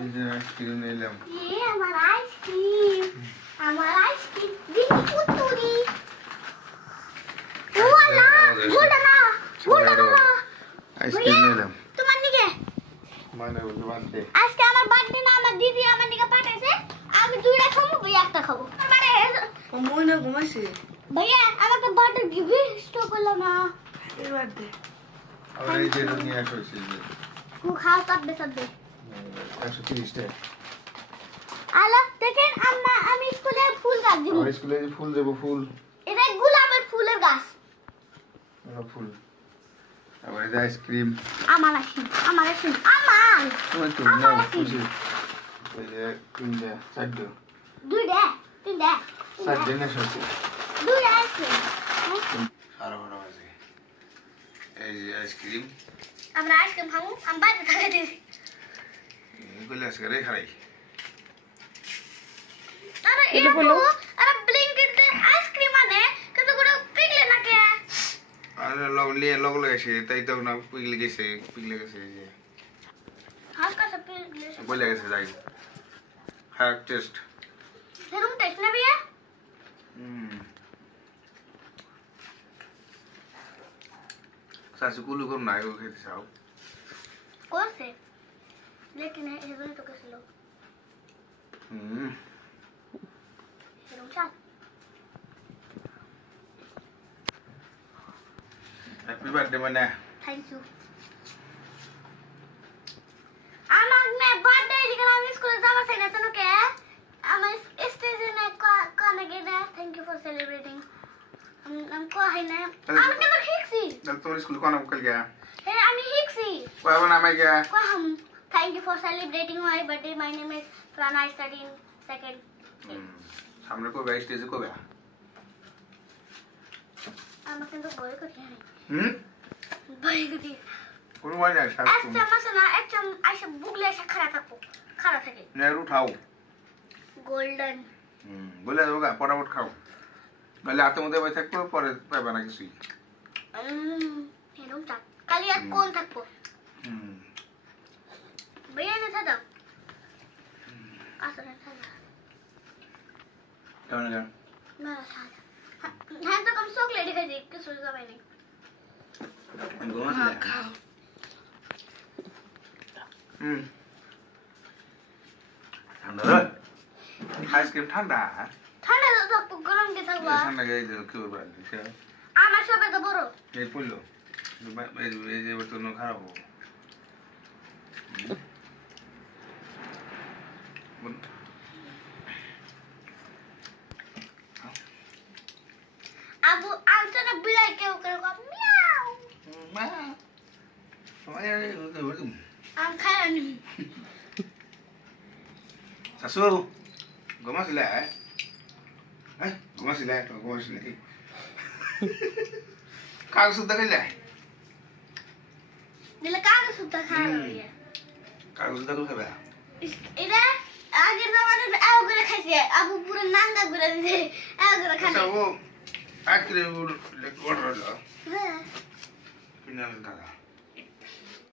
এই যে আইসক্রিম নিলাম আমার আইসক্রিম দিদি কুতুরি ওয়ালা গোল্ডা না আইসক্রিম নিলাম তোমার নিকে মানে বলতে বানতে আজকে আমার বার্থডে না আমার দিদি আমার নিকে পাঠাইছে আমি দুইটা খাবো ভাই একটা খাবো মানে ও মনে ঘুমাইছে ভাইয়া আমাকে বার্থডে গিফট করলো না এই বার্থডে আর এই যে নিয়ে আসছে যে ও খাও তবে তবে 130 টাকা আলা দেখেন আম্মা আমি স্কুলে ফুল গাছ দিব আর স্কুলে যে ফুল দেব ফুল এটা গোলাপের ফুলের গাছ ফুল আবার এই আইসক্রিম আমার আইসক্রিম আমার তোমার তো নাও খুশি এই যে তিনটা চারটা দুইটা তিনটা চারটে না সত্যি দুইটা আইসক্রিম সারা বড় আছে এই যে আইসক্রিম আমরা আইসক্রিম খাবো আমি বাইরে খাই দিই এগুলো আজকে রে খাই আরে এটা বলো আরে ব্লিঙ্কিট আইসক্রিম আনে কিন্তু কোনো পিগলে না কে আর লগ লাগাইছে তাই তো না পিগলে গেছে যে হালকা সা পিগলে বলে গেছে যাই হ্যাঁ টেস্ট এরকম টেস্ট না ভাইয়া সাসু কুলু করুন না এগুলো খেতে চাও করছে लेकिन हेवन तो कैसे लोग हेवन चाल हैप्पी बर्थडे मने थैंक यू আমার নে বার্থডে দিকে আমি স্কুলে যাওয়ার চাই না জানো কে আমার স্টেজে না কোনে গেলে থ্যাংক ইউ ফর সেলিব্রেটিং আমি কো হাই না আমি কেন শিখছি चल तो स्कूल कोना कल गया হে আমি শিখছি कोई बना मैं गया কো হাম Thank you for celebrating my birthday. My name is Prana. I study in second. सामने को बैठ स्टेज को गया I'm going to boy ko diya. Boy ko diya. कौन वाला है शायद तुम Ekta masana, ekta aisha bugle aisha khara thake. Nehru उठाओ Golden. बोले होगा फटाफट खाओ पहले आते मुझे बैठ थको पर बना के सुई Herum tak. Kali ak kon thakbo. भैया ने था दम आसर था क्या बनेगा मेरा था है तो कम सोक लेडी का देख के सोचा मैंने हाँ खाओ ठंडा है आइसक्रीम ठंडा है ठंडा तो तो गरम के था हुआ ठंडा गया इधर क्यों बात है आमा शोबे तो बोरो ये पुल्लो ये बर्तन खराब हो अब आंसर ना बिलाई के ऊपर को म्याऊ आम खाया नहीं सासू गोमा सिला है गोमा सिला है गोमा सिला है कागज सुद्धा केला आहे दिल कागज सुद्धा खाया है कागज सुद्धा कल खाया इधर आगे जमाने में आओ करे खाइए अब पूरा नांगा गुरा दे आओ करे खाने अच्छा वो आखिरी वो लेकर ऑर्डर ला हाँ किन्ना लगा